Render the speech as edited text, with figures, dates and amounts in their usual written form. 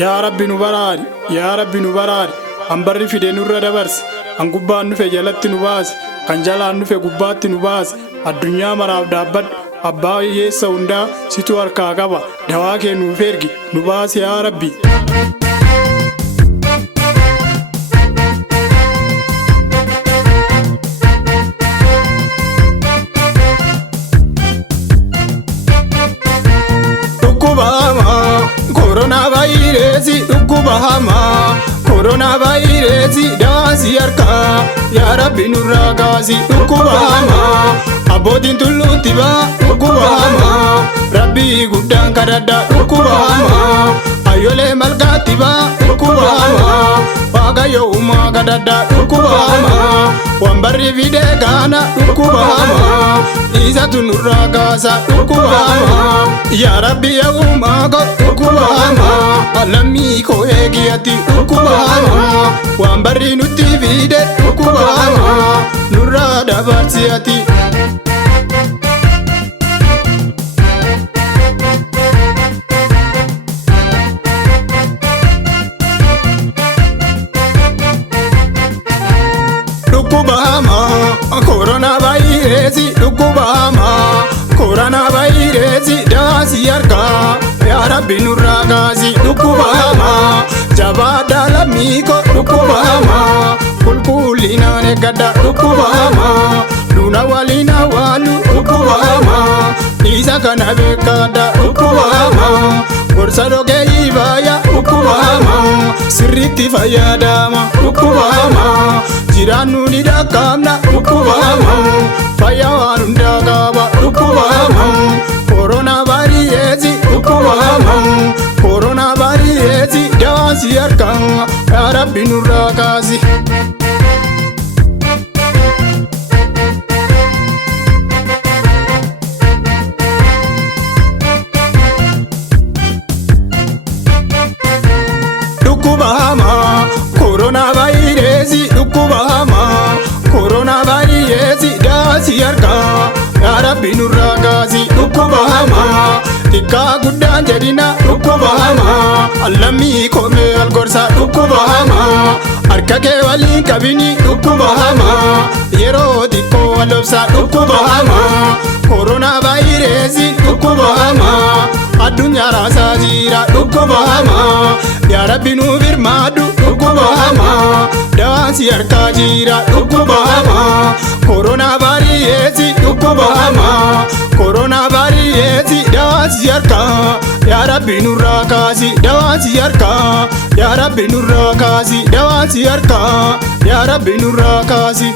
Yaa Rabbi nu baraari, yaa Rabbi nu baraari. Hambarri fide nurra dabarsi, kan gubbaan dhufe jalatti nu baasi, kan jalaan dhufe gubbaatti nu baasi. Addunyaa maraaf dhaabbadhu, abbaa hiyyeessa hundaa situ harkaa qaba. Dawaa kee nuuf ergi, nu baasi yaa Rabbi. Coronavirus dhukubahama, coronavirus daasi harka, yaa Rabbi nurraa kaasi dhukubahama. Abbootiin tulluutti baa dhukubahama, Rabbi guddaan kadhadha dhukubahama. Ayyoolee malkaatti baa dhukubahama, Waaqayyo uumaa kadhadha dhukubahama. Wambarri fidee gaana dhukubahama, isatu nurraa kaasa dhukubahama. Yaa Rabbi yaa uumaa ko dhukubahama, lammii koo eegiyatti dhukubahama. Wambarri nutti fide dhukubahama, nurraa dabarsiyatti. Dhukubahama, coronavirus dhukubahama, coronavirus daasi harka, yaa Rabbi nurraa kaasi dhukubahama. Jabaadhaa lammii koo dhukubahama, qulqullinaan eeggadha dhukubahama. Luna waliin awwaalu dhukubahama, isa kana beekadha dhukubahama. Gorsa dhogee baaya dhukubahama, sirriitti fayyadama dhukubahama. Jiraannu ni dhaqabna dhukubahama, fayyaa waan hundaa qaba dhukubahama. Coronavirus dhukubahama, coronavirus daasi harka, yaa Rabbi nurraa kaasi. Dhukubahama, coronavirus dhukubahama, coronavirus daasi harka, yaa Rabbi nurraa kaasi dhukubahama. Xiqqaa guddaan jedhina dhukubahama, lammii koomee algorsa dhukubahama. Harka kee waliin qabini dhukubahama, yeroo xiqqoo wal obsa dhukubahama. Coronavirus dhukubahama, addunyaa raasaa jira dhukubahama. Yaa Rabbi nuuf hirmaadhu dhukubahama, daasi harkaa jira dhukubahama. Coronavirus dhukubahama, coronavirus daasi harka, yaa Rabbi nurraa kaasi daasi harka. Yaa Rabbi nurraa kaasi daasi harka, yaa Rabbi nurraa kaasi.